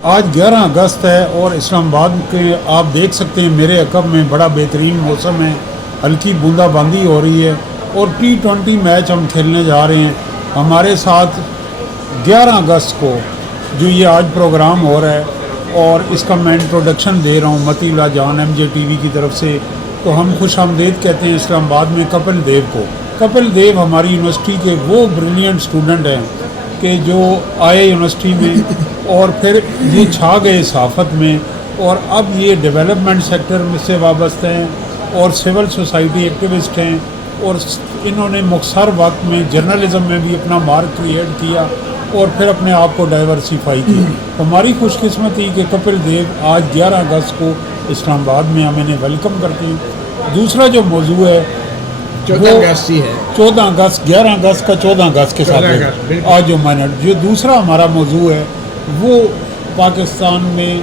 آج 11 اگست ہے اور اسلام آباد کے آپ دیکھ سکتے ہیں میرے عقب میں بڑا بہترین موسم ہے، ہلکی بوندا باندی ہو رہی ہے اور T20 میچ ہم کھیلنے جا رہے ہیں۔ ہمارے ساتھ 11 اگست کو جو یہ آج پروگرام ہو رہا ہے اور اس کا میں انٹروڈکشن دے رہا ہوں متی اللہ جان MJ TV کی طرف سے، تو ہم خوش آمدید کہتے ہیں اسلام آباد میں کپل دیو کو۔ کپل دیو ہماری یونیورسٹی کے وہ بریلینٹ اسٹوڈنٹ ہیں کہ جو آئے یونیورسٹی میں اور پھر یہ چھا گئے صحافت میں، اور اب یہ ڈیولپمنٹ سیکٹر میں سے وابستہ ہیں اور سول سوسائٹی ایکٹیوسٹ ہیں، اور انہوں نے مختصر وقت میں جرنلزم میں بھی اپنا مارک کریٹ کیا اور پھر اپنے آپ کو ڈائیورسیفائی کیا۔ ہماری خوش قسمتی کہ کپل دیو آج 11 اگست کو اسلام آباد میں ہم انہیں ویلکم کرتے ہیں۔ دوسرا جو موضوع ہے 14 اگست ہی ہے، 14 اگست 11 اگست کا 14 اگست کے ساتھ ہے آج جو مائنٹ۔ جو دوسرا ہمارا موضوع ہے وہ پاکستان میں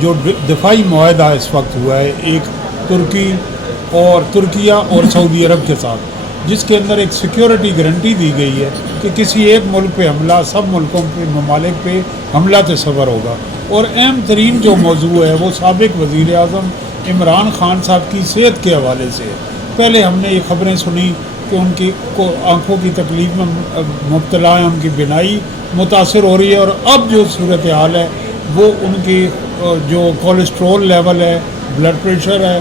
جو دفاعی معاہدہ اس وقت ہوا ہے ایک ترکیہ اور سعودی عرب کے ساتھ، جس کے اندر ایک سیکیورٹی گارنٹی دی گئی ہے کہ کسی ایک ملک پہ حملہ سب ملکوں پہ ممالک پہ حملہ تصور ہوگا۔ اور اہم ترین جو موضوع ہے وہ سابق وزیر اعظم عمران خان صاحب کی صحت کے حوالے سے ہے۔ پہلے ہم نے یہ خبریں سنی کہ ان کی آنکھوں کی تکلیف میں مبتلا ہیں، ان کی بینائی متاثر ہو رہی ہے، اور اب جو صورتحال ہے وہ ان کی جو کولیسٹرول لیول ہے، بلڈ پریشر ہے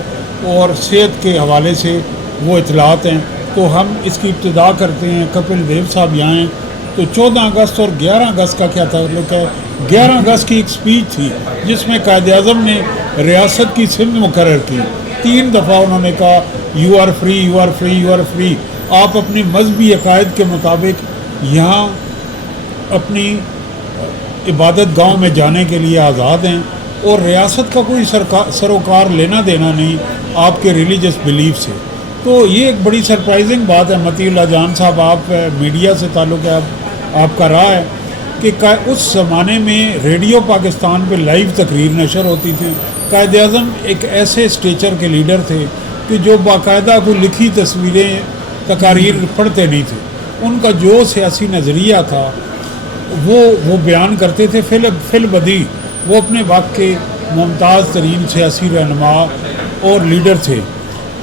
اور صحت کے حوالے سے وہ اطلاعات ہیں۔ تو ہم اس کی ابتدا کرتے ہیں، کپل دیو صاحب یہاں ہیں۔ تو 14 اگست اور 11 اگست کا کیا تعلق ہے؟ 11 اگست کی ایک سپیچ تھی جس میں قائد اعظم نے ریاست کی سمت مقرر کی۔ 3 دفعہ انہوں نے کہا you are free, you are free, you are free. آپ اپنی مذہبی عقائد کے مطابق یہاں اپنی عبادت گاہوں میں جانے کے لیے آزاد ہیں، اور ریاست کا کوئی سروکار لینا دینا نہیں آپ کے ریلیجس بیلیف سے۔ تو یہ ایک بڑی سرپرائزنگ بات ہے۔ متی اللہ جان صاحب، آپ میڈیا سے تعلق ہے، آپ کا رہا ہے کہ اس زمانے میں ریڈیو پاکستان پہ لائیو تقریر نشر ہوتی تھی۔ قائد اعظم ایک ایسے اسٹیچر کے لیڈر تھے کہ جو باقاعدہ کوئی لکھی تصویریں تقاریر پڑھتے نہیں تھے، ان کا جو سیاسی نظریہ تھا وہ بیان کرتے تھے فی البدی۔ وہ اپنے وقت کے ممتاز ترین سیاسی رہنما اور لیڈر تھے،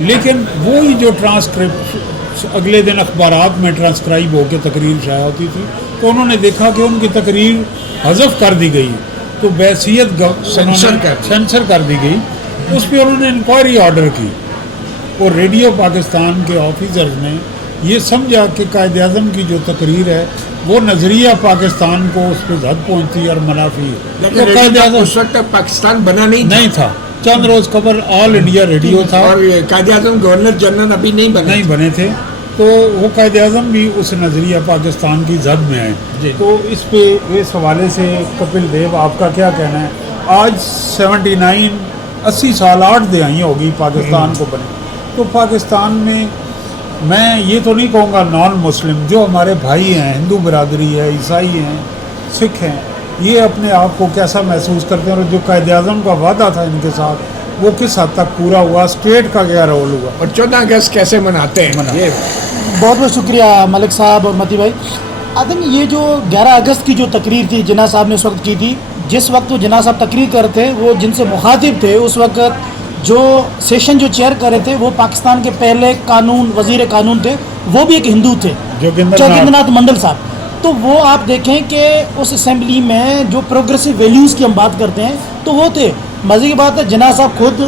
لیکن وہی جو ٹرانسکرپٹ اگلے دن اخبارات میں ٹرانسکرائب ہو کے تقریر شائع ہوتی تھی، تو انہوں نے دیکھا کہ ان کی تقریر حذف کر دی گئی، تو بحیثیت سینسر کر دی گئی۔ اس پہ انہوں نے انکوائری آرڈر کی، اور ریڈیو پاکستان کے آفیسرز نے یہ سمجھا کہ قائد اعظم کی جو تقریر ہے وہ نظریہ پاکستان کو اس پہ زد پہنچتی اور منافی ہے۔ تو قائد اعظم اس وقت تک پاکستان بنا نہیں تھا، چند روز قبل آل انڈیا ریڈیو تھا، اور قائد اعظم گورنر جنرل ابھی نہیں بنے تھے، تو وہ قائد اعظم بھی اس نظریہ پاکستان کی زد میں آئے۔ تو اس پہ اس حوالے سے کپل دیو آپ کا کیا کہنا ہے؟ آج 80 سال 8 دہائی ہوگی پاکستان کو بنے، تو پاکستان میں یہ تو نہیں کہوں گا نان مسلم، جو ہمارے بھائی ہیں، ہندو برادری ہے، عیسائی ہیں، سکھ ہیں، یہ اپنے آپ کو کیسا محسوس کرتے ہیں، اور جو قائد اعظم کا وعدہ تھا ان کے ساتھ وہ کس حد تک پورا ہوا، اسٹیٹ کا کیا رول ہوا، اور 14 اگست کیسے مناتے ہیں؟ بہت بہت شکریہ ملک صاحب اور متی بھائی۔ آدم یہ جو 11 اگست کی جو تقریر تھی جناح صاحب نے اس وقت کی تھی، جس وقت وہ جناح صاحب تقریر کرتے وہ جن سے مخاطب تھے، اس وقت جو سیشن جو چیئر کر رہے تھے وہ پاکستان کے پہلے وزیر قانون تھے، وہ بھی ایک ہندو تھے، جوگندر ناتھ منڈل صاحب۔ تو وہ آپ دیکھیں کہ اس اسمبلی میں جو پروگریسو ویلیوز کی ہم بات کرتے ہیں تو وہ تھے۔ مزے کی بات ہے جناح صاحب خود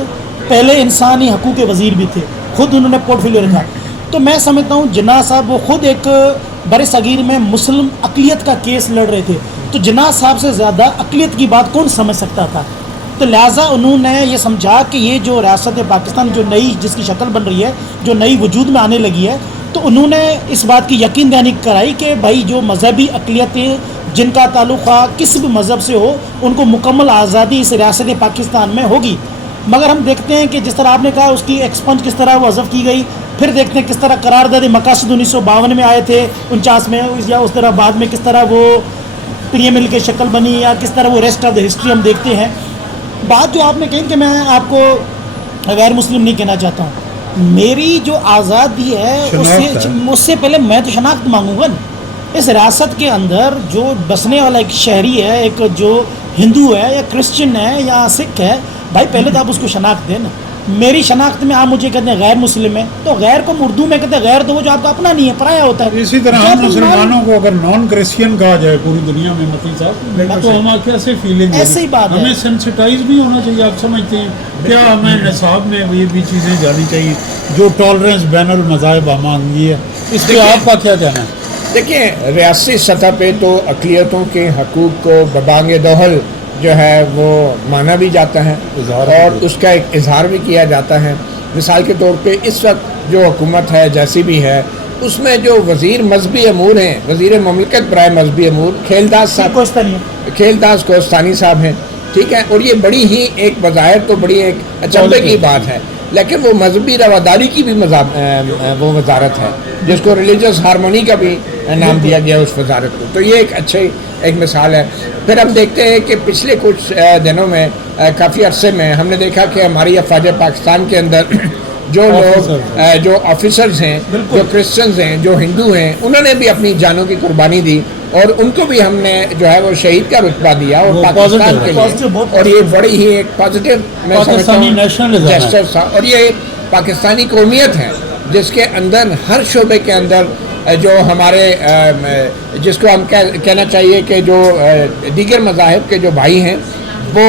پہلے انسانی حقوق کے وزیر بھی تھے، خود انہوں نے پورٹ فولیو رکھا۔ تو میں سمجھتا ہوں جناح صاحب وہ خود ایک بر صغیر میں مسلم اقلیت کا کیس لڑ رہے تھے، تو جناح صاحب سے زیادہ اقلیت کی بات کون سمجھ سکتا تھا؟ تو لہٰذا انہوں نے یہ سمجھا کہ یہ جو ریاست پاکستان جو نئی جس کی شکل بن رہی ہے، جو نئی وجود میں آنے لگی ہے، تو انہوں نے اس بات کی یقین دہانی کرائی کہ بھائی جو مذہبی اقلیتیں جن کا تعلق کسی بھی مذہب سے ہو، ان کو مکمل آزادی اس ریاست پاکستان میں ہوگی۔ مگر ہم دیکھتے ہیں کہ جس طرح آپ نے کہا اس کی ایکسپنج کس طرح وہ حذف کی گئی، پھر دیکھتے ہیں کس طرح قرارداد مقاصد 1952 میں آئے تھے، 49 میں، یا اس طرح بعد میں کس طرح وہ پری مل کی شکل بنی، یا کس طرح وہ ریسٹ آف دا ہسٹری ہم دیکھتے ہیں۔ بات جو آپ نے کہی کہ میں آپ کو غیر مسلم نہیں کہنا چاہتا ہوں، میری جو آزادی ہے اس سے پہلے میں تو شناخت مانگوں گا نا، اس ریاست کے اندر جو بسنے والا ایک شہری ہے, ایک جو ہندو ہے یا کرسچن ہے یا سکھ ہے, بھائی پہلے تو آپ اس کو شناخت دیں نا. میری شناخت میں آپ مجھے کہتے ہیں غیر مسلم ہے, تو غیر کو اردو میں کہتے ہیں غیر, تو وہ جو آپ کا اپنا نہیں ہے, پرایا ہوتا ہے. اسی طرح ہم مسلمانوں کو اگر نان کرسچین کہا جائے پوری دنیا میں متی صاحب, تو ہم کیسے فیلنگ, ایسے ہی بات ہے, ہمیں سینسٹائز بھی ہونا چاہیے. آپ سمجھتے ہیں کیا ہمیں نصاب میں یہ بھی چیزیں جانی چاہیے جو ٹالرنس بین المذاہب مانگی ہے, اس پہ آپ کا کیا کہنا ہے؟ دیکھیں ریاستی سطح پہ تو اقلیتوں کے حقوق کو ببانگ دہل جو ہے وہ مانا بھی جاتا ہے اور اس کا ایک اظہار بھی کیا جاتا ہے. مثال کے طور پہ اس وقت جو حکومت ہے جیسی بھی ہے, اس میں جو وزیر مذہبی امور ہیں, وزیر مملکت برائے مذہبی امور کھیلداس کوستانی صاحب ہیں, ٹھیک ہے, اور یہ بڑی ہی ایک بظاہر تو بڑی ایک اچنبے کی بات ہے, لیکن وہ مذہبی رواداری کی بھی وہ وزارت ہے جس کو ریلیجس ہارمونی کا بھی نام دیا گیا اس وزارت کو. تو یہ ایک اچھی ایک مثال ہے. پھر ہم دیکھتے ہیں کہ پچھلے کچھ دنوں میں کافی عرصے میں ہم نے دیکھا کہ ہماری افواج پاکستان کے اندر جو لوگ جو آفیسرز ہیں, جو کرسچنز ہیں, جو ہندو ہیں, انہوں نے بھی اپنی جانوں کی قربانی دی اور ان کو بھی ہم نے جو ہے وہ شہید کا رتبہ دیا اور پاکستان کے لیے, اور یہ بڑی ہی ایک پازیٹیو میں سمجھتا ہوں جسٹر تھا. اور یہ پاکستانی قومیت ہے جس کے اندر ہر شعبے کے اندر جو ہمارے جس کو ہم کہنا چاہیے کہ جو دیگر مذاہب کے جو بھائی ہیں وہ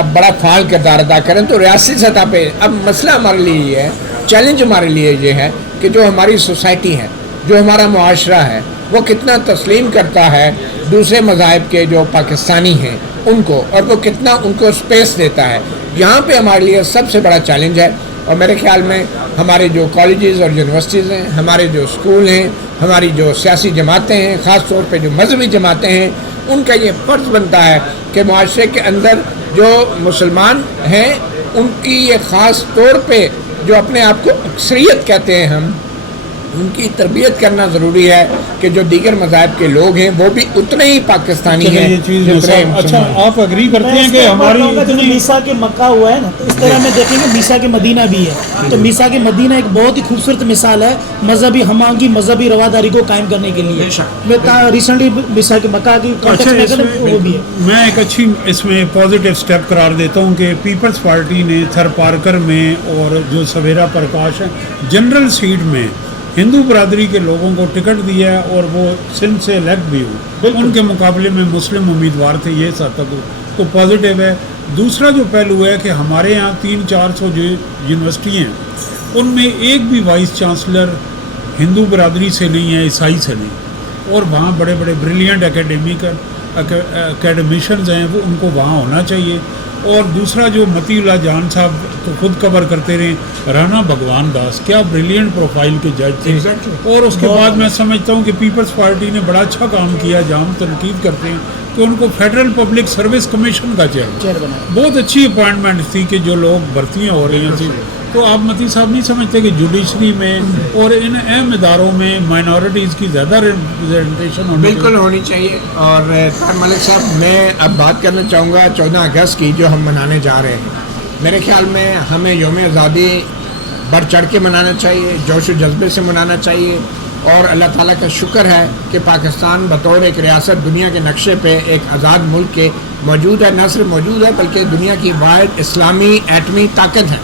اب بڑا فعال کردار ادا کریں. تو ریاستی سطح پہ اب مسئلہ ہمارے لیے یہ ہے, چیلنج ہمارے لیے یہ ہے کہ جو ہماری سوسائٹی ہے, جو ہمارا معاشرہ ہے, وہ کتنا تسلیم کرتا ہے دوسرے مذاہب کے جو پاکستانی ہیں ان کو, اور وہ کتنا ان کو اسپیس دیتا ہے. یہاں پہ ہمارے لیے سب سے بڑا چیلنج ہے. اور میرے خیال میں ہمارے جو کالجز اور یونیورسٹیز ہیں, ہمارے جو اسکول ہیں, ہماری جو سیاسی جماعتیں ہیں, خاص طور پہ جو مذہبی جماعتیں ہیں, ان کا یہ فرض بنتا ہے کہ معاشرے کے اندر جو مسلمان ہیں ان کی یہ خاص طور پہ جو اپنے آپ کو اکثریت کہتے ہیں ہم, ان کی تربیت کرنا ضروری ہے کہ جو دیگر مذاہب کے لوگ ہیں وہ بھی اتنے ہی پاکستانی ہیں. اچھا آپ اگری کرتے ہیں کہ ہماری میسا کے مکہ ہوا ہے نا, تو اس طرح میں دیکھیں گے میسا کے مدینہ بھی ہے. تو میسا کے مدینہ ایک بہت ہی خوبصورت مثال ہے مذہبی ہم-آہنگی, مذہبی رواداری کو قائم کرنے کے لیے. میں ریسنٹلی میسا کے مکہ کی وہ بھی ہے. میں ایک اچھی اس میں پازیٹیو اسٹیپ قرار دیتا ہوں کہ پیپلز پارٹی نے تھر پارکر میں اور جو سویرا پرکاش ہے جنرل سیٹ میں ہندو برادری کے لوگوں کو ٹکٹ دیا ہے اور وہ سندھ سے الیکٹ بھی ہوئے. ان کے مقابلے میں مسلم امیدوار تھے, یہ سب تک تو پازیٹیو ہے. دوسرا جو پہلو ہے کہ ہمارے یہاں 300-400 جو یونیورسٹی ہیں ان میں ایک بھی وائس چانسلر ہندو برادری سے نہیں ہے, عیسائی سے نہیں, اور وہاں بڑے بڑے بریلینٹ اکیڈمیشنز ہیں, وہ ان کو وہاں ہونا چاہیے. اور دوسرا جو متی اللہ جان صاحب تو خود کور کرتے رہے, رانا بھگوان داس کیا بریلینٹ پروفائل کے جج تھے. اور اس کے بعد میں سمجھتا ہوں کہ پیپلز پارٹی نے بڑا اچھا کام کیا, جہاں ہم تنقید کرتے ہیں کہ ان کو فیڈرل پبلک سروس کمیشن کا چیئرمین, بہت اچھی اپوائنٹمنٹ تھی کہ جو لوگ بھرتیاں ہو رہی ہیں. تو آپ متی صاحب نہیں سمجھتے کہ جوڈیشری میں اور ان اہم اداروں میں مائنورٹیز کی زیادہ ریپرزنٹیشن بالکل ہونی چاہیے. اور طاہر ملک صاحب میں اب بات کرنا چاہوں گا 14 اگست کی جو ہم منانے جا رہے ہیں. میرے خیال میں ہمیں یوم آزادی بڑھ چڑھ کے منانا چاہیے, جوش و جذبے سے منانا چاہیے. اور اللہ تعالیٰ کا شکر ہے کہ پاکستان بطور ایک ریاست دنیا کے نقشے پہ ایک آزاد ملک کے موجود ہے. نہ صرف موجود ہے بلکہ دنیا کی واحد اسلامی ایٹمی طاقت ہے.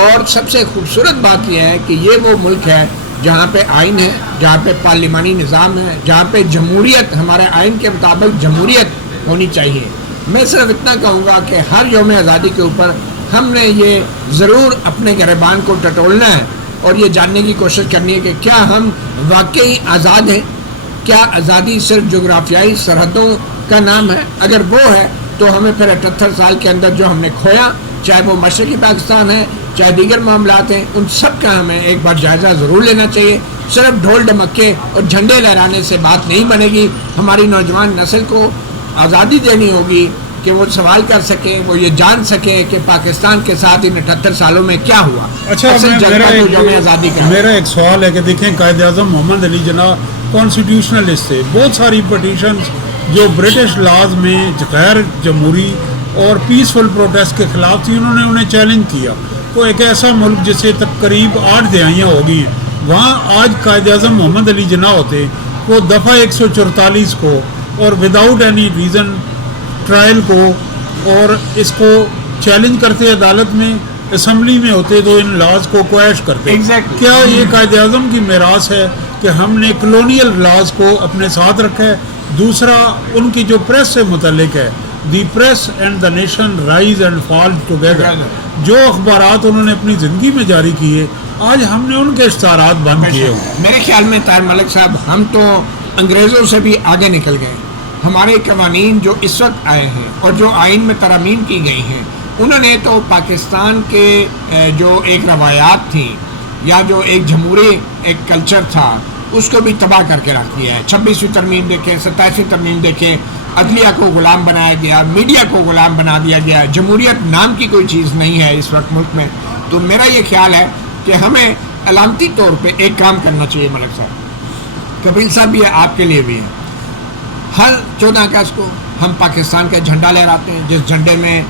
اور سب سے خوبصورت بات یہ ہے کہ یہ وہ ملک ہے جہاں پہ آئین ہے, جہاں پہ پارلیمانی نظام ہے, جہاں پہ جمہوریت ہمارے آئین کے مطابق جمہوریت ہونی چاہیے. میں صرف اتنا کہوں گا کہ ہر یوم آزادی کے اوپر ہم نے یہ ضرور اپنے گریبان کو ٹٹولنا ہے اور یہ جاننے کی کوشش کرنی ہے کہ کیا ہم واقعی آزاد ہیں, کیا آزادی صرف جغرافیائی سرحدوں کا نام ہے. اگر وہ ہے تو ہمیں پھر 78 سال کے اندر جو ہم نے کھویا, چاہے وہ مشرقی پاکستان ہے چاہے دیگر معاملات ہیں, ان سب کا ہمیں ایک بار جائزہ ضرور لینا چاہیے. صرف ڈھول ڈمکے اور جھنڈے لہرانے سے بات نہیں بنے گی. ہماری نوجوان نسل کو آزادی دینی ہوگی کہ وہ سوال کر سکے, وہ یہ جان سکے کہ پاکستان کے ساتھ ان 78 سالوں میں کیا ہوا. اچھا میرا ایک سوال ہے کہ دیکھیں قائد اعظم محمد علی جناح کانسٹیٹیوشنلسٹ تھے. بہت ساری پٹیشنز جو برٹش لاز میں غیر جمہوری اور پیسفل پروٹیسٹ کے خلاف تھی, انہوں نے انہیں چیلنج کیا. تو ایک ایسا ملک جسے تب قریب 8 دہائیاں ہو گئی ہیں, وہاں آج قائد اعظم محمد علی جناح ہوتے وہ دفعہ 144 کو اور وداؤٹ اینی ریزن ٹرائل کو اور اس کو چیلنج کرتے عدالت میں، اسمبلی میں ہوتے تو ان لاز کو کویش کرتے. Exactly. کیا یہ قائد اعظم کی میراث ہے کہ ہم نے کلونیل لاز کو اپنے ساتھ رکھا ہے؟ دوسرا ان کی جو پریس سے متعلق ہے، the press and the nation rise and fall together, جو اخبارات انہوں نے اپنی زندگی میں جاری کیے آج ہم نے ان کے اشتہارات بند کیے ہوئے. میرے خیال میں طاہر ملک صاحب ہم تو انگریزوں سے بھی آگے نکل گئے. ہمارے قوانین جو اس وقت آئے ہیں اور جو آئین میں ترامیم کی گئی ہیں، انہوں نے تو پاکستان کے جو ایک روایات تھیں یا جو ایک جمہوری ایک کلچر تھا اس کو بھی تباہ کر کے رکھ دیا ہے. 26ویں ترمیم دیکھیں، 27ویں ترمیم دیکھیں، عدلیہ کو غلام بنایا گیا، میڈیا کو غلام بنا دیا گیا، جمہوریت نام کی کوئی چیز نہیں ہے اس وقت ملک میں. تو میرا یہ خیال ہے کہ ہمیں علامتی طور پہ ایک کام کرنا چاہیے. ملک صاحب، کپیل صاحب بھی ہے، آپ کے لیے بھی ہے. ہر 14 اگست کو ہم پاکستان کا جھنڈا لہراتے ہیں، جس جھنڈے میں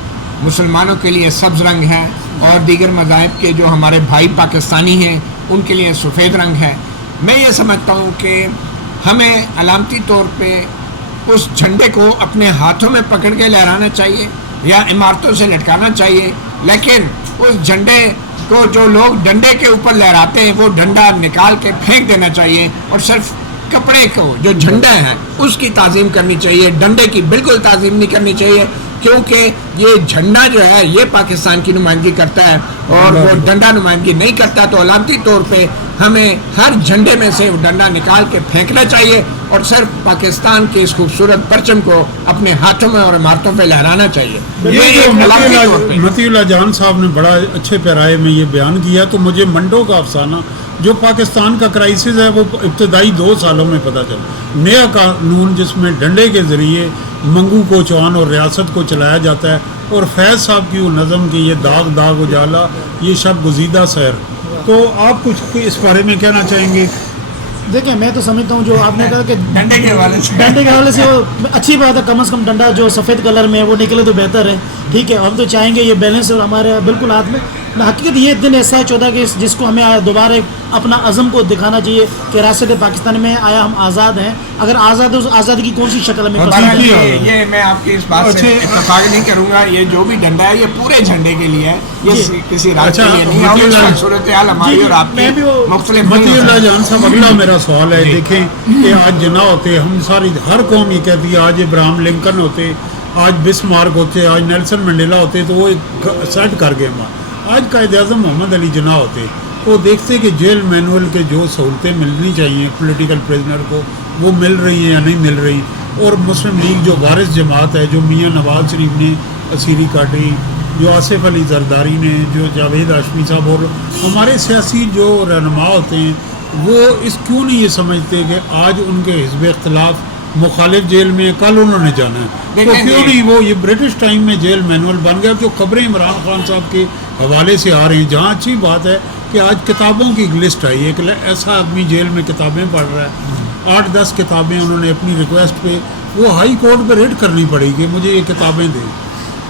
مسلمانوں کے لیے سبز رنگ ہے اور دیگر مذاہب کے جو ہمارے بھائی پاکستانی ہیں ان کے لیے سفید رنگ ہے. میں یہ سمجھتا ہوں کہ ہمیں علامتی طور پہ اس جھنڈے کو اپنے ہاتھوں میں پکڑ کے لہرانا چاہیے یا عمارتوں سے لٹکانا چاہیے، لیکن اس جھنڈے کو جو لوگ ڈنڈے کے اوپر لہراتے ہیں وہ ڈنڈا نکال کے پھینک دینا چاہیے اور صرف کپڑے کو جو جھنڈا ہے اس کی تعظیم کرنی چاہیے. ڈنڈے کی بالکل تعظیم نہیں کرنی چاہیے، کیونکہ یہ جھنڈا جو ہے یہ پاکستان کی نمائندگی کرتا ہے اور وہ ڈنڈا نمائندگی نہیں کرتا. تو علامتی طور پہ ہمیں ہر جھنڈے میں سے ڈنڈا نکال کے پھینکنا چاہیے اور صرف پاکستان کے اس خوبصورت پرچم کو اپنے ہاتھوں میں اور عمارتوں پہ لہرانا چاہیے. یہ جو متی اللہ جان صاحب نے بڑا اچھے پیرائے میں یہ بیان کیا، تو مجھے منڈو کا افسانہ جو پاکستان کا کرائسس ہے وہ ابتدائی 2 سالوں میں پتہ چلا. نیا قانون جس میں ڈنڈے کے ذریعے منگو کو چوان اور ریاست کو چلایا جاتا ہے، اور فیض صاحب کی وہ نظم کی یہ داغ داغ اجالا یہ شب گزیدہ سیر. تو آپ کچھ اس بارے میں کہنا چاہیں گے؟ دیکھیں، میں تو سمجھتا ہوں جو آپ نے کہا کہ ڈنڈے کے حوالے سے وہ اچھی بات ہے، کم از کم ڈنڈا جو سفید کلر میں ہے وہ نکلے تو بہتر ہے. ٹھیک ہے، ہم تو چاہیں گے یہ بیلنس اور ہمارے بالکل ہاتھ میں. حقیقت یہ دن ایسا ہے 14 کہ جس کو ہمیں دوبارہ اپنا عزم کو دکھانا چاہیے کہ ریاست پاکستان میں آیا ہم آزاد ہیں. اگر آزاد ہے اس آزادی کی کون سی شکل ہمیں پسند ہے؟ یہ میں آپ کی اس بات سے اتفاق نہیں کروں گا. یہ جو بھی ڈنڈا ہے یہ پورے جھنڈے کے لیے ہے، یہ کسی راج کے لیے نہیں ہے. صورتحال ہماری اور آپ کی مختلف. متی اللہ جان صاحب، اگلا میرا سوال ہے، دیکھیں کہ آج جناح ہوتے، ہم ساری ہر قوم یہ کہتی ہے آج ابراہم لنکن ہوتے، آج بسمارک ہوتے، آج نیلسن منڈیلا ہوتے تو وہ سیٹ کر گئے. آج قائد اعظم محمد علی جناح ہوتے تو دیکھتے کہ جیل مینول کے جو سہولتیں ملنی چاہیے پولیٹیکل پریزنر کو وہ مل رہی ہیں یا نہیں مل رہی. اور مسلم لیگ جو وارث جماعت ہے، جو میاں نواز شریف نے اسیری کاٹی، جو آصف علی زرداری نے، جو جاوید ہاشمی صاحب، اور ہمارے سیاسی جو رہنما ہوتے ہیں وہ اس کیوں نہیں یہ سمجھتے کہ آج ان کے حزب اختلاف مخالف جیل میں، کل انہوں نے جانا ہے، تو کیوں نہیں وہ یہ برٹش ٹائم میں جیل مینول بن گیا. جو خبریں عمران خان صاحب کے حوالے سے آ رہی ہیں، جہاں اچھی بات ہے کہ آج کتابوں کی ایک لسٹ آئی ہے، ایک ایسا آدمی جیل میں کتابیں پڑھ رہا ہے، 8-10 کتابیں انہوں نے اپنی ریکویسٹ پہ، وہ ہائی کورٹ پہ ریٹ کرنی پڑے گی مجھے یہ کتابیں دیں.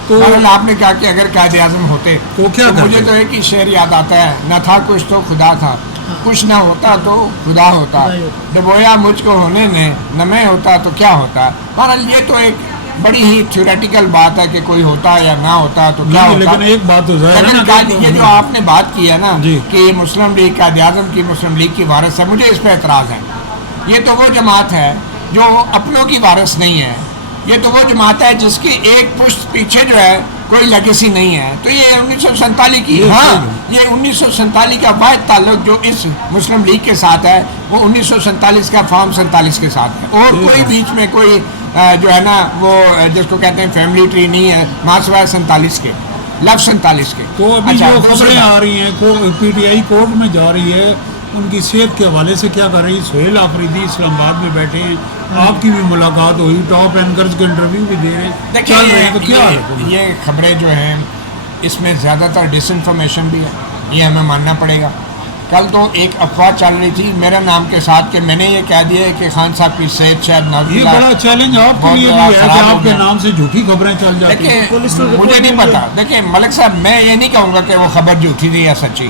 تو آپ نے کہا کہ اگر قائد اعظم ہوتے تو کیا مجھے تو ایک ہی شعر یاد آتا ہے، نہ تھا کچھ تو خدا تھا، کچھ نہ ہوتا تو خدا ہوتا، ڈبویا مجھ کو ہونے نے، نہ میں ہوتا تو کیا ہوتا. بہرحال یہ تو ایک بڑی ہی تھیوریٹیکل بات ہے کہ کوئی ہوتا یا نہ ہوتا تو کیا ہوتا. لیکن ایک بات تو ظاہر ہے نا، یہ جو آپ نے بات کی ہے نا کہ یہ مسلم لیگ قائد اعظم کی مسلم لیگ کی وارث ہے، مجھے اس پہ اعتراض ہے. یہ تو وہ جماعت ہے جو اپنوں کی وارث نہیں ہے. یہ تو وہ جماعت ہے جس کی ایک پشت پیچھے جو ہے کوئی لیگیسی نہیں ہے. تو یہ 1947 کی، ہاں یہ 1947 کا واحد تعلق جو اس مسلم لیگ کے ساتھ ہے وہ 1947 کا فارم 47 کے ساتھ ہے. اور کوئی بیچ میں کوئی جو ہے نا وہ جس کو کہتے ہیں فیملی ٹری نہیں ہے ماں سوائے 47 کے، لفظ 47 کے. تو ابھی جو خبریں آ رہی ہیں پی ٹی آئی کورٹ میں جا رہی ہے، ان کی صحت کے حوالے سے کیا کر رہی ہے؟ سہیل آفریدی اسلام آباد میں بیٹھے ہیں، آپ کی بھی ملاقات ہوئی، ٹاپ اینکرز کے انٹرویو بھی دے رہے ہیں، چل رہے ہیں، تو کیا ہے؟ یہ خبریں جو ہیں اس میں زیادہ تر ڈس انفارمیشن بھی ہے، یہ ہمیں ماننا پڑے گا. کل تو ایک افواہ چل رہی تھی میرے نام کے ساتھ کہ میں نے یہ کہہ دیا ہے کہ خان صاحب کی صحت شاید یہ بڑا چیلنج آپ کے لیے بھی ہے کہ آپ کے نام سے جھوٹی خبریں چل جاتی ہیں. مجھے نہیں پتا. دیکھیں ملک صاحب، میں یہ نہیں کہوں گا کہ وہ خبر جھوٹی تھی یا سچی،